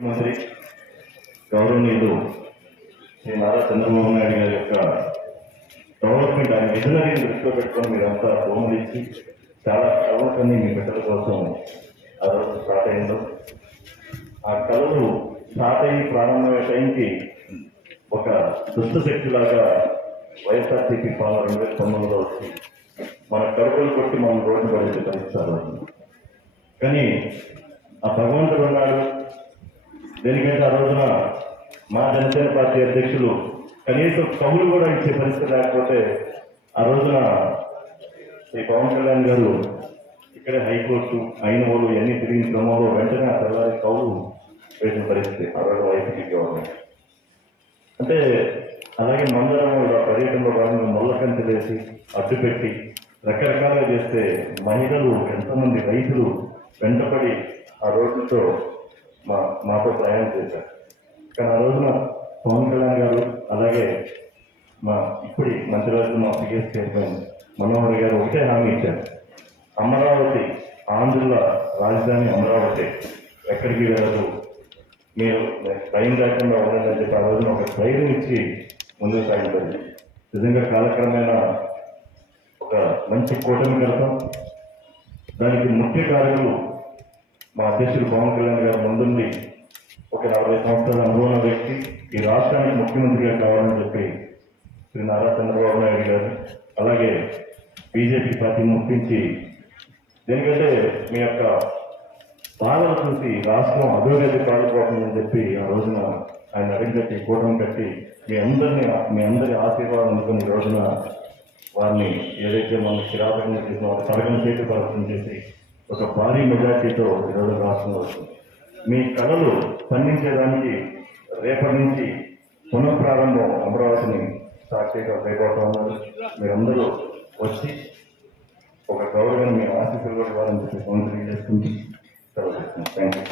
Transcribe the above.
ముఖ్యమంత్రి గౌరవనీయులు శ్రీ నారా చంద్రబాబు నాయుడు గారి యొక్క డెవలప్మెంట్ ఆయన విజనరీని దృష్టిలో పెట్టుకొని మీరంతా భూములు ఇచ్చి చాలా కళలకన్నీ మీ బిడ్డల కోసం ఆ రోజు స్టార్ట్ అయిందో. ఆ కళలు స్టార్ట్ అయ్యి ప్రారంభమయ్యే టైంకి ఒక దుష్ట శక్తిలాగా వైఎస్ఆర్సీపీ పాలన రెండు వేల తొమ్మిదిలో వచ్చి మన కడుపులు కొట్టి మనం రోడ్డు పరిస్థితి కలిగిస్తారు కానీ ఆ భగవంతుడు ఉన్నాడు. దేనికంటే ఆ రోజున మా జనసేన పార్టీ అధ్యక్షులు కనీసం కవులు కూడా ఇచ్చే పరిస్థితి లేకపోతే ఆ రోజున శ్రీ పవన్ కళ్యాణ్ గారు ఇక్కడే హైకోర్టు అయిన వాళ్ళు ఇవన్నీ తిరిగిన క్రమంలో వెంటనే ఆ తెల్లారి కవులు వేసిన పరిస్థితి ఆ రోజు వైసీపీ గవర్నమెంట్. అంటే అలాగే మందరం పర్యటనలో భాగంగా ముళ్ళకంటి వేసి అడ్డు పెట్టి రకరకాలుగా చేస్తే మహిళలు ఎంతమంది రైతులు వెంటపడి ఆ రోడ్లతో మా మాతో ప్రయాణం చేశారు. కానీ ఆ రోజున పవన్ కళ్యాణ్ గారు అలాగే మా ఇప్పుడి మంత్రివర్గ మా పిఎస్ చైర్మన్ మనోహర్ గారు ఒకటే హామీ ఇచ్చారు. అమరావతి ఆంధ్రుల రాజధాని అమరావతి ఎక్కడికి వెళ్ళదు. మీరు భయం లేకుండా ఉండాలని చెప్పి ఆ రోజున ఒక ధైర్యం ఇచ్చి ముందుకు సాగిపోయింది నిజంగా కాలక్రమేణా ఒక మంచి కూటమి కడతాం దానికి ముఖ్య కారణులు మా అధ్యక్షుడు పవన్ కళ్యాణ్ గారు ముందుండి ఒక నలభై సంవత్సరాల అనుభవం వ్యక్తి. ఈ రాష్ట్రానికి ముఖ్యమంత్రిగా కావాలని చెప్పి శ్రీ నారా చంద్రబాబు నాయుడు గారు అలాగే బీజేపీ పార్టీని ముప్పించి ఎందుకంటే మీ యొక్క బాధలు చూసి రాష్ట్రం అభివృద్ధి పాల్గొతుందని చెప్పి ఆ రోజున ఆయన అడిగట్టి కూటమి కట్టి మీ అందరినీ మీ అందరి ఆశీర్వాదం అనుకున్న రోజున వారిని ఏదైతే మనం కిరాపకంగా చేసిన వారి పథకం చేతి పరిస్థితి చేసి ఒక భారీ మెజార్టీతో ఈరోజు రాష్ట్రంలో వస్తుంది మీ కళలు స్పందించేదానికి రేపటి నుంచి పునఃప్రారంభం అమరావతిని సాక్షిగా చేయబోతా ఉన్నారు మీరందరూ వచ్చి ఒక గౌరవం మీ ఆశీస్సులు కూడా ఇవ్వాలని చెప్పి ఫోన్ తెలియజేసుకుంటూ సెలవు థ్యాంక్ యూ